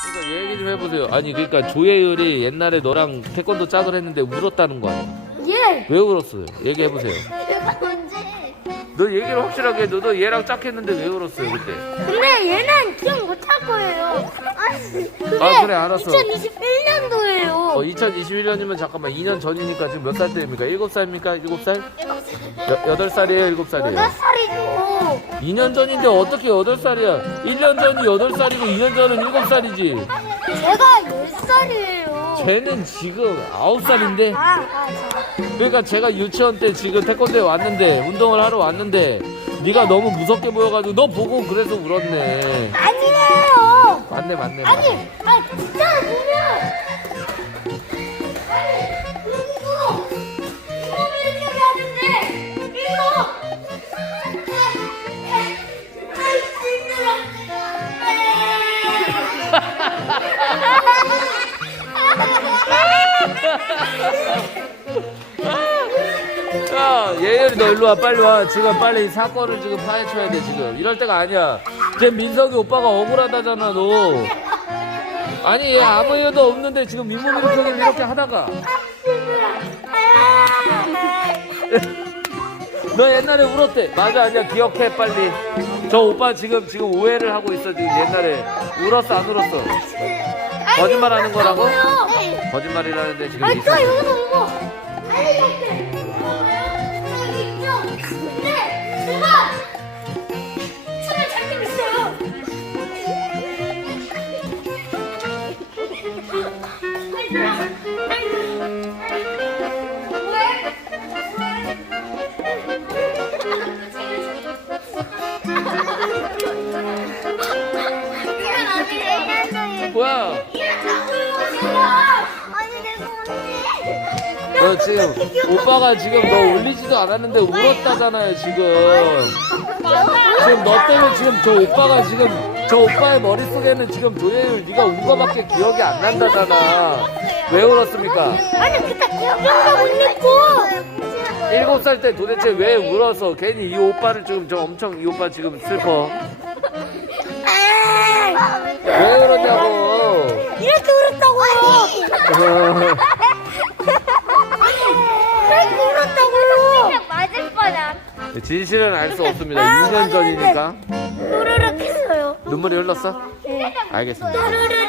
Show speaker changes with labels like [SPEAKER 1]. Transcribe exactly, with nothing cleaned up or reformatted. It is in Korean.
[SPEAKER 1] 그러니까 얘기 좀 해보세요. 아니 그러니까 조예율이 옛날에 너랑 태권도 짝을 했는데 울었다는 거 아니야?
[SPEAKER 2] 예.
[SPEAKER 1] 왜 울었어요? 얘기해보세요.
[SPEAKER 2] 제가 언제?
[SPEAKER 1] 너 얘기를 확실하게 해. 너도 얘랑 짝했는데 왜 울었어요 그때?
[SPEAKER 2] 근데 얘는 기억 못할 거예요. 아니, 그게
[SPEAKER 1] 아, 그래, 알았어.
[SPEAKER 2] 이천이십일 년도예요.
[SPEAKER 1] 어 이천이십일 년이면 잠깐만 이 년 전이니까 지금 몇 살 때입니까? 일곱 살입니까? 일곱 살? 여덟 살이에요? 일곱 살이에요?
[SPEAKER 2] 여덟 살이죠.
[SPEAKER 1] 이 년 전인데 어떻게 여덟 살이야? 일 년 전이 여덟 살이고 이 년 전은 일곱 살이지.
[SPEAKER 2] 제가 열 살이에요.
[SPEAKER 1] 쟤는 지금 아홉 살인데.
[SPEAKER 2] 아, 아, 저.
[SPEAKER 1] 그러니까 제가 유치원 때 지금 태권도에 왔는데 운동을 하러 왔는데 네가 너무 무섭게 보여가지고 너 보고 그래서 울었네.
[SPEAKER 2] 아니에요.
[SPEAKER 1] 맞네 맞네.
[SPEAKER 2] 아니, 아 진짜 보면. 아니, 이거 이거 이렇게 하는데 이거.
[SPEAKER 1] 야, 예열이 너 일로 와, 빨리 와. 지금 빨리 이 사건을 지금 파헤쳐야 돼, 지금. 이럴 때가 아니야. 쟤 민석이 오빠가 억울하다잖아, 너. 아니, 얘 아무 이유도 없는데 지금 민물민석이를 이렇게 하다가. 너 옛날에 울었대. 맞아, 아니야. 기억해, 빨리. 저 오빠 지금, 지금 오해를 하고 있어, 지금 옛날에. 울었어, 안 울었어? 거짓말 하는 거라고? 거짓말이라는데 지금.
[SPEAKER 2] 아,
[SPEAKER 1] 미소-
[SPEAKER 2] 저 여기서 이거. 아니, 이렇게. 여기 있죠? 근데 제가 춤을 잘 추고 있어요.
[SPEAKER 1] 뭐야?
[SPEAKER 2] 아니 내가 언제?
[SPEAKER 1] 너 지금 오빠가 지금 너 울리지도 않았는데 울었다잖아요 지금. 지금 너 때문에 지금 저 오빠가 지금 저 오빠의 머릿속에는 지금 조예율 네가 운 거밖에 기억이 안 난다잖아. 왜 울었습니까?
[SPEAKER 2] 아니 그때 기억도 못 잊고.
[SPEAKER 1] 일곱 살 때 도대체 왜 울어서 괜히 이 오빠를 지금 저 엄청 이 오빠 지금 슬퍼. 왜 그러냐고.
[SPEAKER 2] 이렇게 울었다고요. 이렇게 울었다고요. 그냥 맞을 뻔한.
[SPEAKER 1] 진실은 알 수 없습니다. 이 년 전이니까.
[SPEAKER 2] 후루룩 했어요.
[SPEAKER 1] 눈물이 흘렀어?
[SPEAKER 2] 네.
[SPEAKER 1] 알겠습니다.
[SPEAKER 2] 후루룩